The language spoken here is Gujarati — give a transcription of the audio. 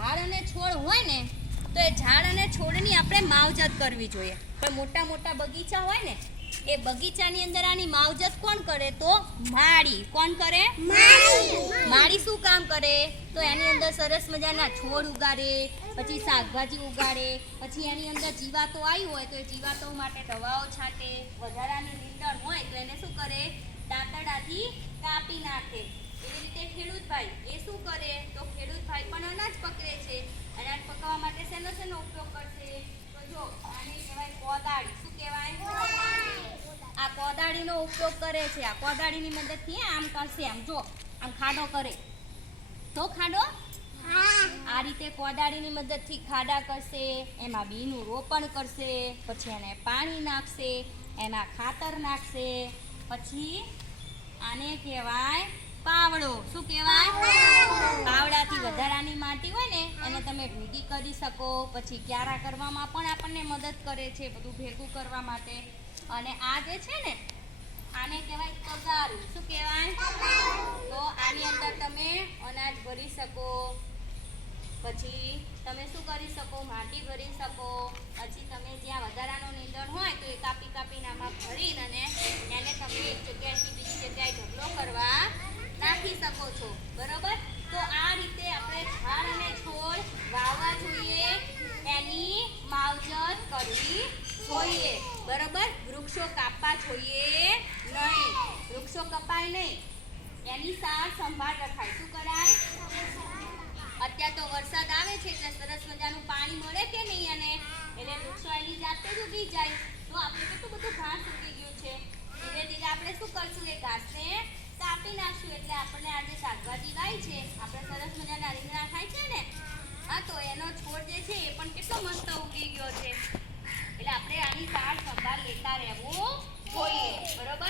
ઝાડ અને છોડ હોય ને તો એ ઝાડ અને છોડની આપણે માવજત કરવી જોઈએ. પણ મોટા મોટા બગીચા હોય ને એ બગીચાની અંદર આની માવજત કોણ કરે? તો માળી. કોણ કરે? માળી. શું કામ કરે? તો એની અંદર સરસ મજાના છોડ ઉગાડે પછી શાકભાજી ઉગાડે પછી એની અંદર જીવાતો આવી હોય તો એ જીવાતો માટે દવાઓ છાંટે વધારાની નીંદણ હોય તો એને શું કરે? દાંતડાથી કાપી નાખે. એવી રીતે ખેડૂતભાઈ એ શું કરે તો ખેડૂતભાઈ પણ અનાજ પકડે છે. અનાજ પકવવા માટે શેનો શેનો ઉપયોગ કરશે? તો જો આને કહેવાય કોદાળી. શું કહેવાય? આ કોદાળીનો ઉપયોગ કરે છે. આ કોદાળીની મદદથી આમ કરશે આમ જો આમ ખાડો કરે. તો ખાડો? આ રીતે કોદાળીની મદદથી ખાડા કરશે એમાં બીનું રોપણ કરશે પછી એને પાણી નાખશે એમાં ખાતર નાખશે પછી આને કહેવાય પાવડો. શું કહેવાય? પાવડાથી વધારાની માટી હોય ને એને તમે ભેગી કરી શકો. પછી ક્યારા કરવામાં પણ આપણને મદદ કરે છે બધું ભેગું કરવા માટે. અને આ જે છે ને આને કહેવાય તગારું. શું કહેવાય? તો આની અંદર તમે અનાજ ભરી શકો. પછી તમે શું કરી શકો? માટી ભરી શકો. પછી તમે જ્યાં વધારાનું નીંદણ હોય તો એ કાપી કાપીને આમાં ભરીને અને એને તમે એક જગ્યાએથી બીજી જગ્યાએ ઢગલો કરવા નાખી શકો છો બરોબર? તો આ રીતે આપણે ઝાડ અને છોડ વાવવા જોઈએ. એની માવજત કરવી જોઈએ. બરોબર? વૃક્ષો કાપવા જોઈએ નહીં. વૃક્ષો કપાય નહીં. એની સાર સંભાળ રખાય. શું કરાય? અત્યારે તો વરસાદ આવે છે એટલે સરસ મજાનું પાણી મળે કે નહીં અને એટલે વૃક્ષો એની જાતે જ ઉગી જાય. તો આપણે કેટલું બધું ઘાસ ઉગી ગયું છે. ધીરે ધીરે આપણે શું કરશું? એ ઘાસને કાપી નાખશું, એટલે આપણને આજે શાકભાજી વાવી છે. આપણે સરસ મજાના રીંગણા ખાય છે ને? હા, તો એનો છોડ જે છે એ પણ કેટલો મસ્ત ઉગી ગયો છે. એટલે આપણે આની સાર સંભાળ લેતા રહેવું જોઈએ, બરોબર?